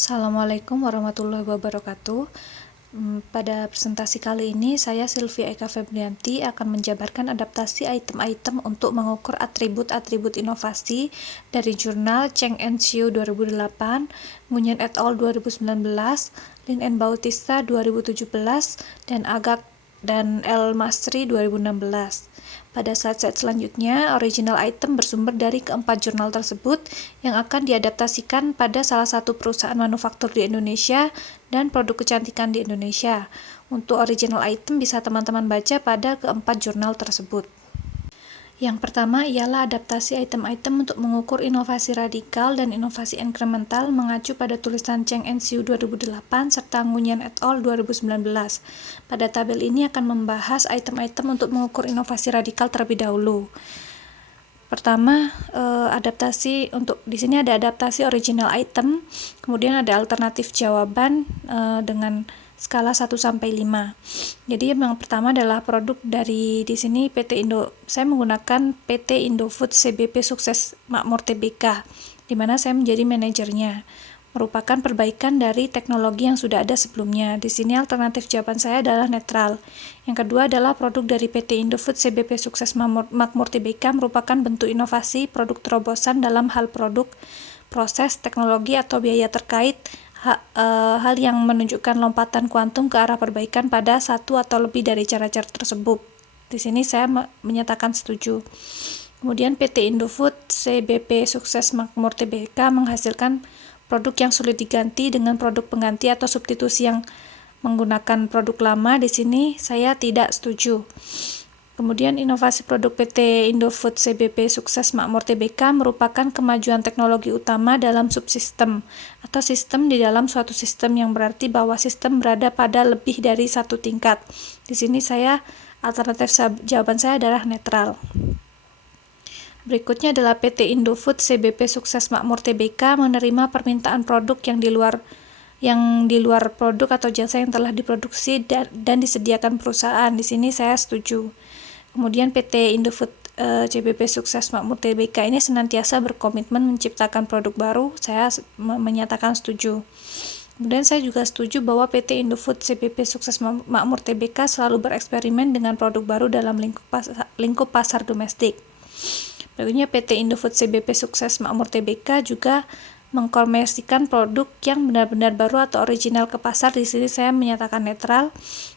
Assalamualaikum warahmatullahi wabarakatuh. Pada presentasi kali ini, saya Sylvia Eka Febrianti akan menjabarkan adaptasi item-item untuk mengukur atribut-atribut inovasi dari jurnal Cheng and Chiu 2008, Nguyen et al. 2019, Lin and Bautista 2017, dan Agag dan El Masri 2016. Pada slide-slide selanjutnya, original item bersumber dari keempat jurnal tersebut yang akan diadaptasikan pada salah satu perusahaan manufaktur di Indonesia dan produk kecantikan di Indonesia. Untuk original item bisa teman-teman baca pada keempat jurnal tersebut. Yang pertama ialah adaptasi item-item untuk mengukur inovasi radikal dan inovasi inkremental mengacu pada tulisan Cheng and Chiu 2008 serta Nguyen et al. 2019. Pada tabel ini akan membahas item-item untuk mengukur inovasi radikal terlebih dahulu. Pertama, adaptasi untuk di sini ada adaptasi original item, kemudian ada alternatif jawaban dengan skala 1 sampai 5. Jadi yang pertama adalah produk dari di sini PT Indo. Saya menggunakan PT Indofood CBP Sukses Makmur Tbk, di mana saya menjadi manajernya. Merupakan perbaikan dari teknologi yang sudah ada sebelumnya. Di sini alternatif jawaban saya adalah netral. Yang kedua adalah produk dari PT Indofood CBP Sukses Makmur Tbk merupakan bentuk inovasi produk terobosan dalam hal produk, proses, teknologi atau biaya terkait hal yang menunjukkan lompatan kuantum ke arah perbaikan pada satu atau lebih dari cara-cara tersebut. Di sini saya menyatakan setuju. Kemudian PT Indofood CBP Sukses Makmur Tbk menghasilkan produk yang sulit diganti dengan produk pengganti atau substitusi yang menggunakan produk lama. Di sini saya tidak setuju. Kemudian inovasi produk PT Indofood CBP Sukses Makmur Tbk merupakan kemajuan teknologi utama dalam subsistem atau sistem di dalam suatu sistem, yang berarti bahwa sistem berada pada lebih dari satu tingkat. Di sini alternatif jawaban saya adalah netral. Berikutnya adalah PT Indofood CBP Sukses Makmur Tbk menerima permintaan produk yang di luar produk atau jasa yang telah diproduksi dan disediakan perusahaan. Di sini saya setuju. Kemudian PT Indofood CBP Sukses Makmur Tbk ini senantiasa berkomitmen menciptakan produk baru. Saya menyatakan setuju. Kemudian saya juga setuju bahwa PT Indofood CBP Sukses Makmur Tbk selalu bereksperimen dengan produk baru dalam lingkup pasar domestik. Berikutnya PT Indofood CBP Sukses Makmur Tbk juga mengkomersikan produk yang benar-benar baru atau original ke pasar. Di sini saya menyatakan netral.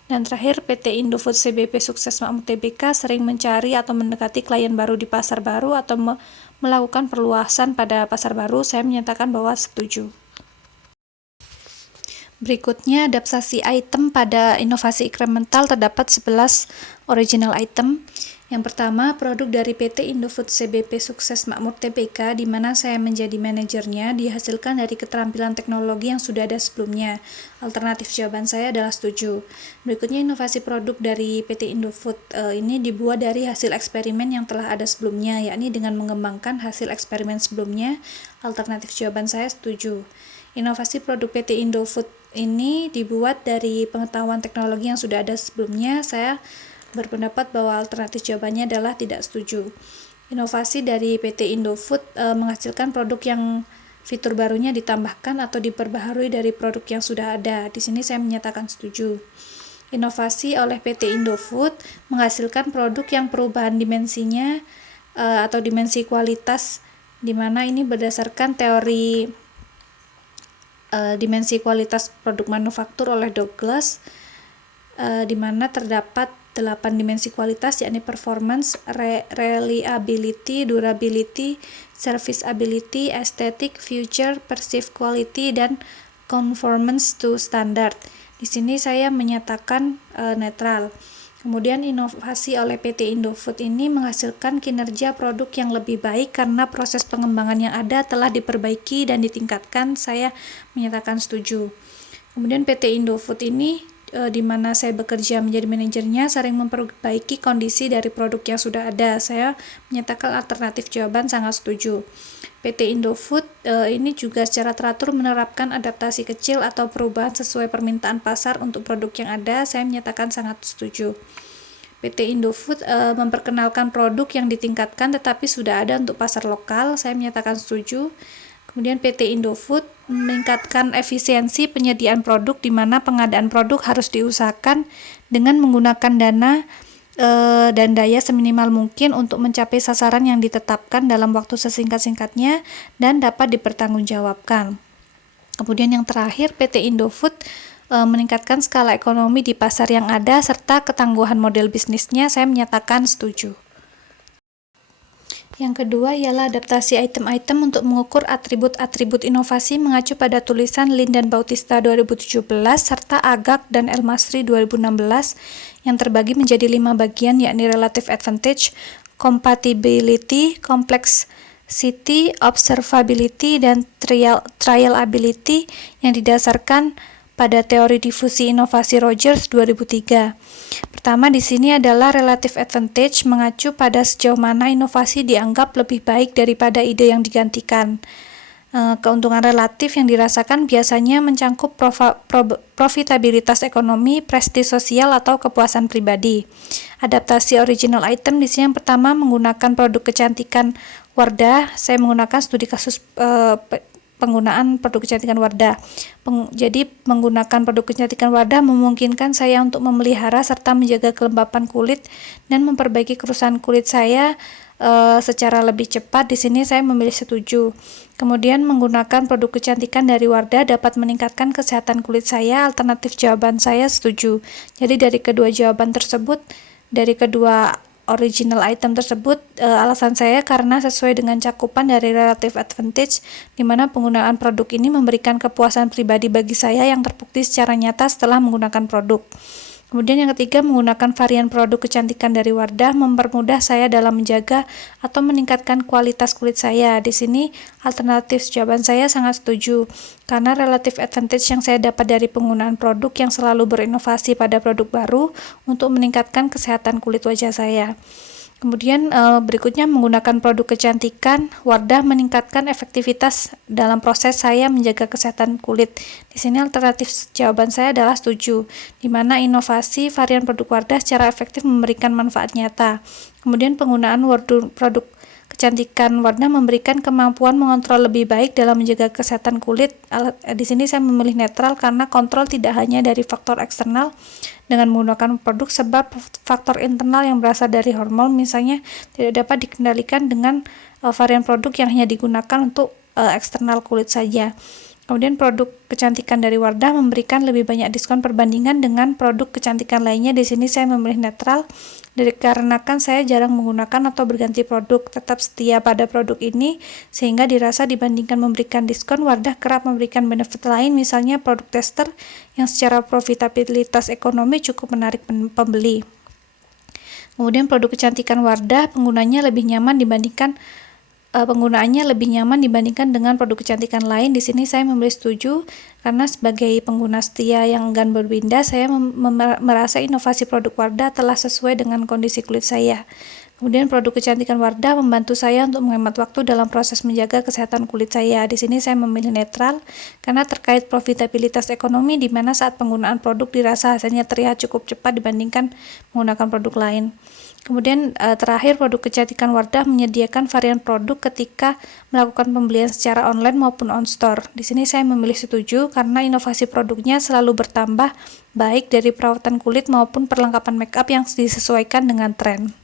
Dan terakhir, PT Indofood CBP Sukses Makmur Tbk sering mencari atau mendekati klien baru di pasar baru atau melakukan perluasan pada pasar baru. Saya menyatakan bahwa setuju. Berikutnya, adaptasi item pada inovasi inkremental terdapat 11 original item. Yang pertama, produk dari PT Indofood CBP Sukses Makmur Tbk, di mana saya menjadi manajernya, dihasilkan dari keterampilan teknologi yang sudah ada sebelumnya. Alternatif jawaban saya adalah setuju. Berikutnya, inovasi produk dari PT Indofood ini dibuat dari hasil eksperimen yang telah ada sebelumnya, yakni dengan mengembangkan hasil eksperimen sebelumnya. Alternatif jawaban saya setuju. Inovasi produk PT Indofood ini dibuat dari pengetahuan teknologi yang sudah ada sebelumnya. Saya berpendapat bahwa alternatif jawabannya adalah tidak setuju. Inovasi dari PT Indofood menghasilkan produk yang fitur barunya ditambahkan atau diperbaharui dari produk yang sudah ada. Di sini saya menyatakan setuju. Inovasi oleh PT Indofood menghasilkan produk yang perubahan dimensinya atau dimensi kualitas, di mana ini berdasarkan teori dimensi kualitas produk manufaktur oleh Douglas, di mana terdapat 8 dimensi kualitas, yakni performance, reliability, durability, serviceability, aesthetic, future, perceived quality, dan conformance to standard. Di sini saya menyatakan netral. Kemudian inovasi oleh PT Indofood ini menghasilkan kinerja produk yang lebih baik karena proses pengembangan yang ada telah diperbaiki dan ditingkatkan. Saya menyatakan setuju. Kemudian PT Indofood ini di mana saya bekerja menjadi manajernya sering memperbaiki kondisi dari produk yang sudah ada. Saya menyatakan alternatif jawaban sangat setuju. PT Indofood ini juga secara teratur menerapkan adaptasi kecil atau perubahan sesuai permintaan pasar untuk produk yang ada. Saya menyatakan sangat setuju. PT Indofood memperkenalkan produk yang ditingkatkan tetapi sudah ada untuk pasar lokal. Saya menyatakan setuju. Kemudian PT Indofood meningkatkan efisiensi penyediaan produk, di mana pengadaan produk harus diusahakan dengan menggunakan dana dan daya seminimal mungkin untuk mencapai sasaran yang ditetapkan dalam waktu sesingkat-singkatnya dan dapat dipertanggungjawabkan. Kemudian yang terakhir, PT Indofood meningkatkan skala ekonomi di pasar yang ada serta ketangguhan model bisnisnya. Saya menyatakan setuju. Yang kedua ialah adaptasi item-item untuk mengukur atribut-atribut inovasi mengacu pada tulisan Lin dan Bautista 2017 serta Agag dan Elmasri 2016 yang terbagi menjadi 5 bagian, yakni Relative Advantage, Compatibility, Complexity, Observability, dan Trialability yang didasarkan pada teori difusi inovasi Rogers 2003. Pertama di sini adalah relative advantage, mengacu pada sejauh mana inovasi dianggap lebih baik daripada ide yang digantikan. Keuntungan relatif yang dirasakan biasanya mencangkup profitabilitas ekonomi, prestis sosial, atau kepuasan pribadi. Adaptasi original item di sini yang pertama menggunakan produk kecantikan Wardah. Saya menggunakan studi kasus penggunaan produk kecantikan Wardah. Jadi menggunakan produk kecantikan Wardah memungkinkan saya untuk memelihara serta menjaga kelembapan kulit dan memperbaiki kerusakan kulit saya secara lebih cepat. Di sini saya memilih setuju. Kemudian menggunakan produk kecantikan dari Wardah dapat meningkatkan kesehatan kulit saya. Alternatif jawaban saya setuju. Jadi dari kedua jawaban tersebut, dari kedua original item tersebut, alasan saya karena sesuai dengan cakupan dari relative advantage, di mana penggunaan produk ini memberikan kepuasan pribadi bagi saya yang terbukti secara nyata setelah menggunakan produk. Kemudian yang ketiga, menggunakan varian produk kecantikan dari Wardah mempermudah saya dalam menjaga atau meningkatkan kualitas kulit saya. Di sini alternatif jawaban saya sangat setuju, karena relative advantage yang saya dapat dari penggunaan produk yang selalu berinovasi pada produk baru untuk meningkatkan kesehatan kulit wajah saya. Kemudian berikutnya menggunakan produk kecantikan Wardah meningkatkan efektivitas dalam proses saya menjaga kesehatan kulit. Di sini alternatif jawaban saya adalah setuju, di mana inovasi varian produk Wardah secara efektif memberikan manfaat nyata. Kemudian penggunaan produk kecantikan Wardah memberikan kemampuan mengontrol lebih baik dalam menjaga kesehatan kulit. Di sini saya memilih netral karena kontrol tidak hanya dari faktor eksternal dengan menggunakan produk, sebab faktor internal yang berasal dari hormon misalnya tidak dapat dikendalikan dengan varian produk yang hanya digunakan untuk eksternal kulit saja. Kemudian produk kecantikan dari Wardah memberikan lebih banyak diskon perbandingan dengan produk kecantikan lainnya. Di sini saya memilih netral dikarenakan saya jarang menggunakan atau berganti produk, tetap setia pada produk ini sehingga dirasa dibandingkan memberikan diskon, Wardah kerap memberikan benefit lain, misalnya produk tester yang secara profitabilitas ekonomi cukup menarik pembeli. Kemudian produk kecantikan Wardah penggunaannya lebih nyaman dibandingkan dengan produk kecantikan lain. Di sini saya memilih setuju karena sebagai pengguna setia yang enggan berpindah, saya merasa inovasi produk Wardah telah sesuai dengan kondisi kulit saya. Kemudian produk kecantikan Wardah membantu saya untuk menghemat waktu dalam proses menjaga kesehatan kulit saya. Di sini saya memilih netral karena terkait profitabilitas ekonomi, di mana saat penggunaan produk dirasa hasilnya terlihat cukup cepat dibandingkan menggunakan produk lain. Kemudian terakhir, produk kecantikan Wardah menyediakan varian produk ketika melakukan pembelian secara online maupun on-store. Di sini saya memilih setuju karena inovasi produknya selalu bertambah, baik dari perawatan kulit maupun perlengkapan makeup yang disesuaikan dengan tren.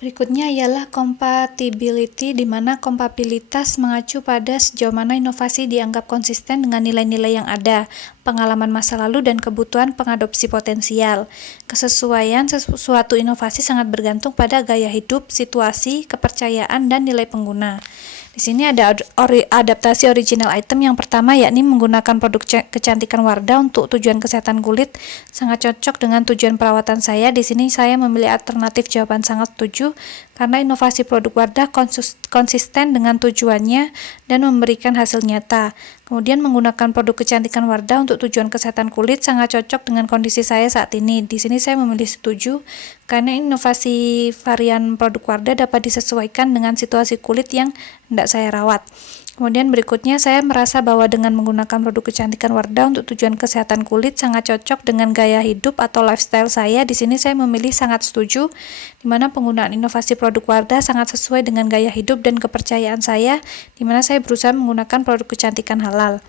Berikutnya ialah compatibility, di mana kompatibilitas mengacu pada sejauh mana inovasi dianggap konsisten dengan nilai-nilai yang ada, pengalaman masa lalu, dan kebutuhan pengadopsi potensial. Kesesuaian suatu inovasi sangat bergantung pada gaya hidup, situasi, kepercayaan, dan nilai pengguna. Di sini ada adaptasi original item yang pertama, yakni menggunakan produk kecantikan Wardah untuk tujuan kesehatan kulit, sangat cocok dengan tujuan perawatan saya. Di sini saya memilih alternatif jawaban sangat setuju karena inovasi produk Wardah konsisten dengan tujuannya dan memberikan hasil nyata. Kemudian menggunakan produk kecantikan Wardah untuk tujuan kesehatan kulit sangat cocok dengan kondisi saya saat ini. Di sini saya memilih setuju karena inovasi varian produk Wardah dapat disesuaikan dengan situasi kulit yang hendak saya rawat. Kemudian berikutnya saya merasa bahwa dengan menggunakan produk kecantikan Wardah untuk tujuan kesehatan kulit sangat cocok dengan gaya hidup atau lifestyle saya. Di sini saya memilih sangat setuju, di mana penggunaan inovasi produk Wardah sangat sesuai dengan gaya hidup dan kepercayaan saya, di mana saya berusaha menggunakan produk kecantikan halal.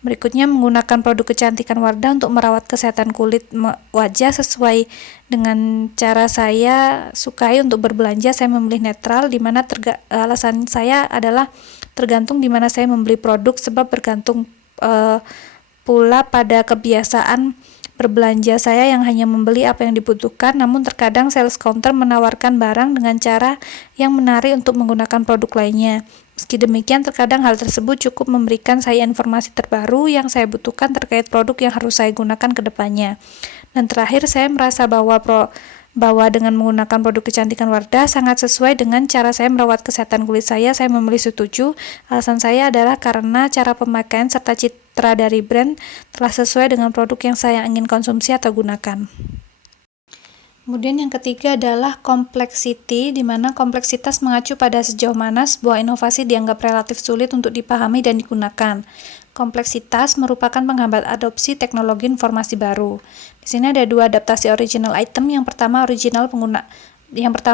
Berikutnya menggunakan produk kecantikan Wardah untuk merawat kesehatan kulit wajah sesuai dengan cara saya sukai untuk berbelanja. Saya memilih netral, di mana alasan saya adalah tergantung di mana saya membeli produk, sebab bergantung pula pada kebiasaan berbelanja saya yang hanya membeli apa yang dibutuhkan, namun terkadang sales counter menawarkan barang dengan cara yang menarik untuk menggunakan produk lainnya. Meski demikian, terkadang hal tersebut cukup memberikan saya informasi terbaru yang saya butuhkan terkait produk yang harus saya gunakan ke depannya. Dan terakhir, saya merasa bahwa dengan menggunakan produk kecantikan Wardah sangat sesuai dengan cara saya merawat kesehatan kulit saya memilih setuju. Alasan saya adalah karena cara pemakaian serta citra dari brand telah sesuai dengan produk yang saya ingin konsumsi atau gunakan. Kemudian yang ketiga adalah complexity, di mana kompleksitas mengacu pada sejauh mana sebuah inovasi dianggap relatif sulit untuk dipahami dan digunakan. Kompleksitas merupakan penghambat adopsi teknologi informasi baru. Di sini ada dua adaptasi original item. Yang pertama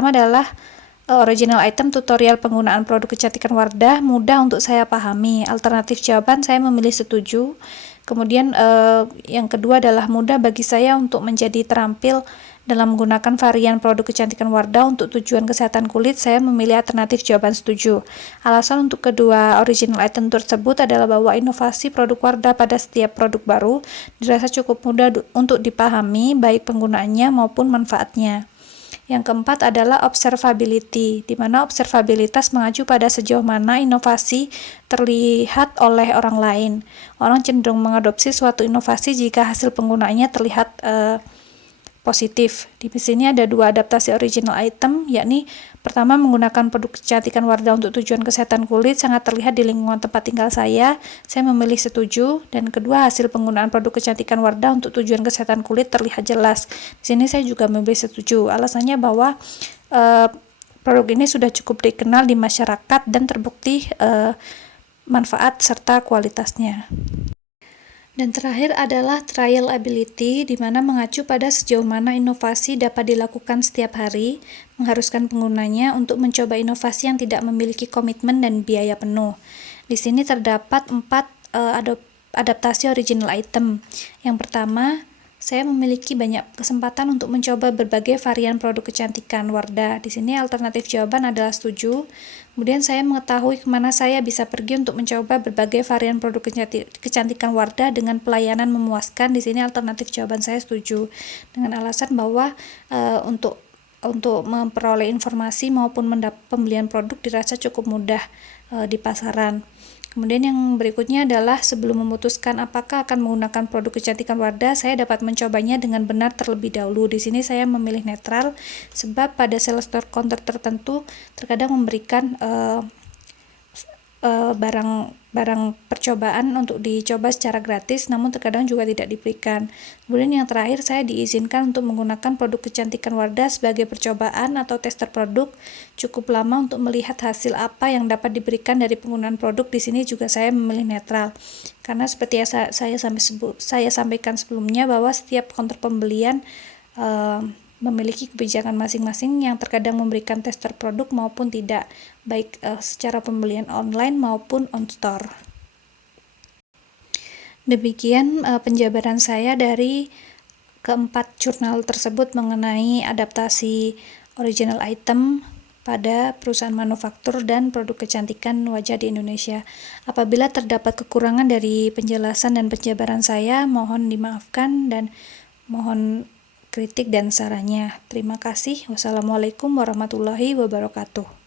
adalah original item tutorial penggunaan produk kecantikan Wardah mudah untuk saya pahami. Alternatif jawaban saya memilih setuju. Kemudian yang kedua adalah mudah bagi saya untuk menjadi terampil dalam menggunakan varian produk kecantikan Wardah untuk tujuan kesehatan kulit. Saya memilih alternatif jawaban setuju. Alasan untuk kedua original item tersebut adalah bahwa inovasi produk Wardah pada setiap produk baru dirasa cukup mudah untuk dipahami, baik penggunaannya maupun manfaatnya. Yang keempat adalah observability, di mana observabilitas mengacu pada sejauh mana inovasi terlihat oleh orang lain. Orang cenderung mengadopsi suatu inovasi jika hasil penggunaannya terlihat positif. Di sini ada dua adaptasi original item, yakni pertama menggunakan produk kecantikan Wardah untuk tujuan kesehatan kulit sangat terlihat di lingkungan tempat tinggal saya memilih setuju. Dan kedua, hasil penggunaan produk kecantikan Wardah untuk tujuan kesehatan kulit terlihat jelas. Di sini saya juga memilih setuju. Alasannya bahwa produk ini sudah cukup dikenal di masyarakat dan terbukti manfaat serta kualitasnya. Dan terakhir adalah trial ability, di mana mengacu pada sejauh mana inovasi dapat dilakukan setiap hari, mengharuskan penggunanya untuk mencoba inovasi yang tidak memiliki komitmen dan biaya penuh. Di sini terdapat 4 adaptasi original item. Yang pertama, saya memiliki banyak kesempatan untuk mencoba berbagai varian produk kecantikan Wardah. Di sini alternatif jawaban adalah setuju. Kemudian saya mengetahui kemana saya bisa pergi untuk mencoba berbagai varian produk kecantikan Wardah dengan pelayanan memuaskan. Di sini alternatif jawaban saya setuju. Dengan alasan bahwa untuk memperoleh informasi maupun pembelian produk dirasa cukup mudah di pasaran. Kemudian yang berikutnya adalah sebelum memutuskan apakah akan menggunakan produk kecantikan Wardah, saya dapat mencobanya dengan benar terlebih dahulu. Di sini saya memilih netral, sebab pada sales counter tertentu terkadang memberikan barang percobaan untuk dicoba secara gratis, namun terkadang juga tidak diberikan. Kemudian yang terakhir, saya diizinkan untuk menggunakan produk kecantikan Wardah sebagai percobaan atau tester produk cukup lama untuk melihat hasil apa yang dapat diberikan dari penggunaan produk. Di sini juga saya memilih netral, karena seperti yang saya sampaikan sebelumnya bahwa setiap counter pembelian memiliki kebijakan masing-masing yang terkadang memberikan tester produk maupun tidak, baik secara pembelian online maupun on-store. Demikian penjabaran saya dari keempat jurnal tersebut mengenai adaptasi original item pada perusahaan manufaktur dan produk kecantikan wajah di Indonesia. Apabila terdapat kekurangan dari penjelasan dan penjabaran saya, mohon dimaafkan dan mohon kritik dan sarannya. Terima kasih. Wassalamualaikum warahmatullahi wabarakatuh.